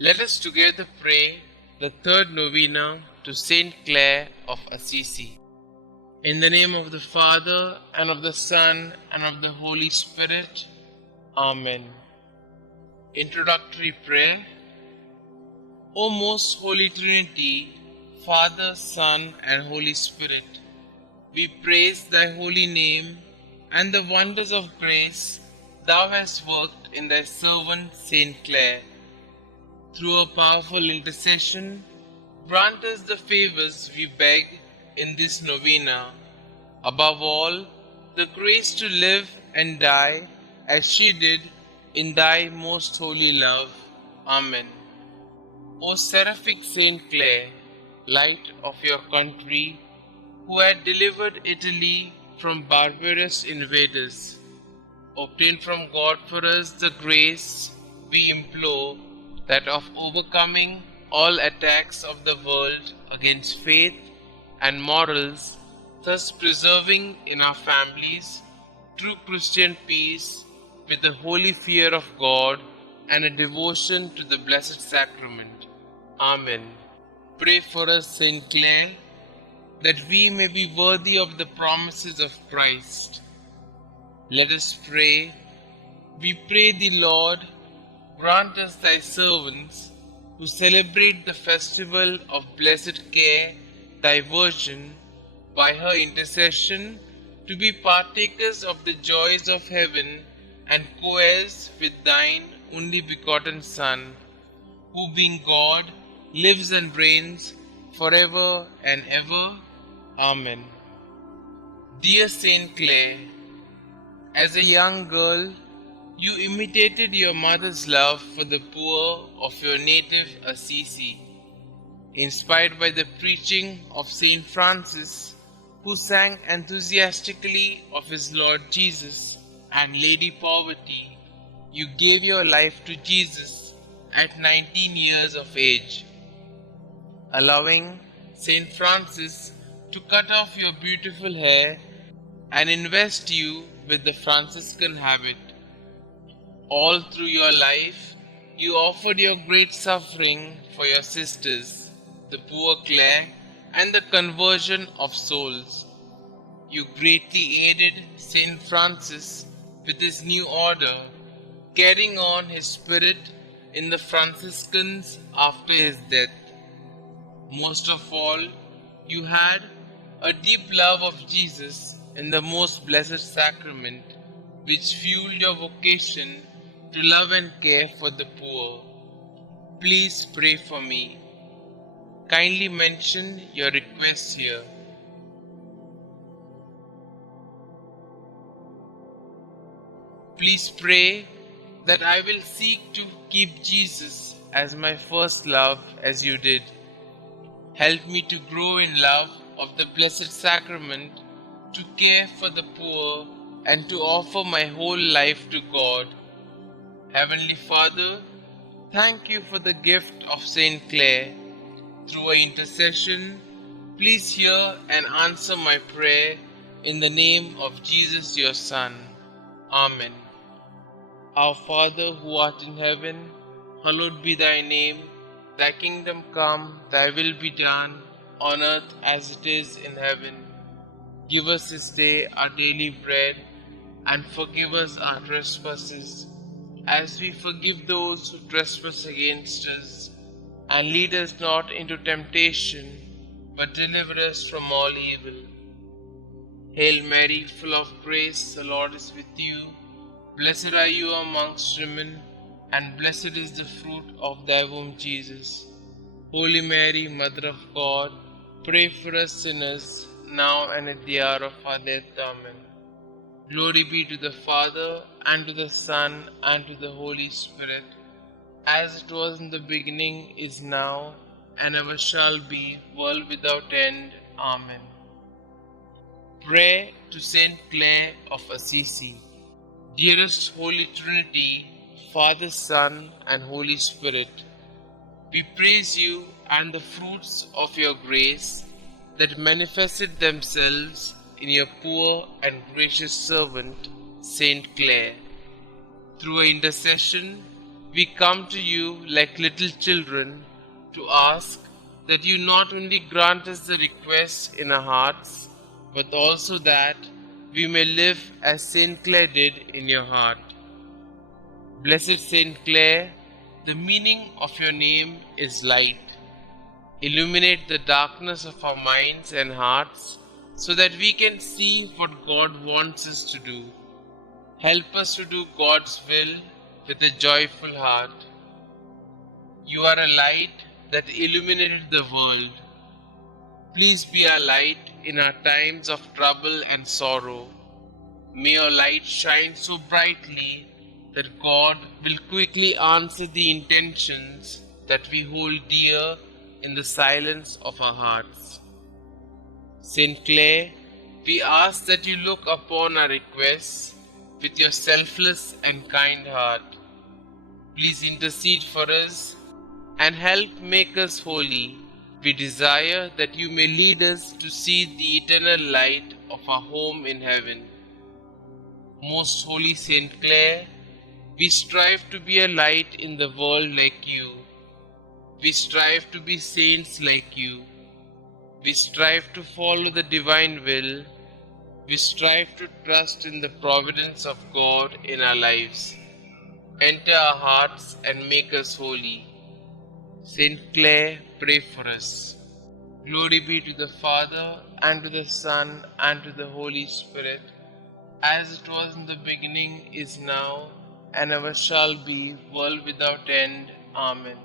Let us together pray the third novena to St Clare of Assisi. In the name of the Father, and of the Son, and of the Holy Spirit. Amen. Introductory Prayer. O most Holy Trinity, Father, Son, and Holy Spirit, we praise thy holy name and the wonders of grace thou hast worked in thy servant St Clare. Through a powerful intercession, grant us the favors we beg in this novena. Above all, the grace to live and die as she did in thy most holy love. Amen. O seraphic St Clare, light of your country, who had delivered Italy from barbarous invaders, obtain from God for us the grace, we implore, that of overcoming all attacks of the world against faith and morals, thus preserving in our families true Christian peace with the holy fear of God and a devotion to the Blessed Sacrament. Amen. Pray for us, St. Clare, that we may be worthy of the promises of Christ. Let us pray. We pray thee, Lord, grant us thy servants, who celebrate the festival of blessed Care, thy Virgin, by her intercession, to be partakers of the joys of heaven and co-heirs with thine only begotten Son, who being God, lives and reigns forever and ever. Amen. Dear St. Clare, as a young girl, you imitated your mother's love for the poor of your native Assisi. Inspired by the preaching of St. Francis, who sang enthusiastically of his Lord Jesus and Lady Poverty, you gave your life to Jesus at 19 years of age, allowing St. Francis to cut off your beautiful hair and invest you with the Franciscan habit. All through your life, you offered your great suffering for your sisters, the poor Clare, and the conversion of souls. You greatly aided St. Francis with his new order, carrying on his spirit in the Franciscans after his death. Most of all, you had a deep love of Jesus in the most blessed sacrament, which fueled your vocation to love and care for the poor. Please pray for me. Kindly mention your requests here. Please pray that I will seek to keep Jesus as my first love as you did. Help me to grow in love of the Blessed Sacrament, to care for the poor, and to offer my whole life to God. Heavenly Father, thank you for the gift of St. Clare. Through her intercession, please hear and answer my prayer in the name of Jesus your Son. Amen. Our Father who art in heaven, hallowed be thy name. Thy kingdom come, thy will be done, on earth as it is in heaven. Give us this day our daily bread, and forgive us our trespasses, as we forgive those who trespass against us. And lead us not into temptation, but deliver us from all evil. Hail Mary, full of grace, the Lord is with you. Blessed are you amongst women, and blessed is the fruit of thy womb, Jesus. Holy Mary, Mother of God, pray for us sinners, now and at the hour of our death. Amen. Glory be to the Father, and to the Son, and to the Holy Spirit, as it was in the beginning, is now, and ever shall be, world without end. Amen. Prayer to St. Clare of Assisi. Dearest Holy Trinity, Father, Son, and Holy Spirit, we praise you and the fruits of your grace that manifested themselves in your poor and gracious servant, St. Clare. Through her intercession, we come to you like little children to ask that you not only grant us the request in our hearts, but also that we may live as St. Clare did in your heart. Blessed St. Clare, the meaning of your name is light. Illuminate the darkness of our minds and hearts so that we can see what God wants us to do. Help us to do God's will with a joyful heart. You are a light that illuminated the world. Please be our light in our times of trouble and sorrow. May your light shine so brightly that God will quickly answer the intentions that we hold dear in the silence of our hearts. St. Clare, we ask that you look upon our requests with your selfless and kind heart. Please intercede for us and help make us holy. We desire that you may lead us to see the eternal light of our home in heaven. Most Holy St. Clare, we strive to be a light in the world like you. We strive to be saints like you. We strive to follow the divine will. We strive to trust in the providence of God in our lives. Enter our hearts and make us holy. St. Clare, pray for us. Glory be to the Father, and to the Son, and to the Holy Spirit, as it was in the beginning, is now, and ever shall be, world without end. Amen.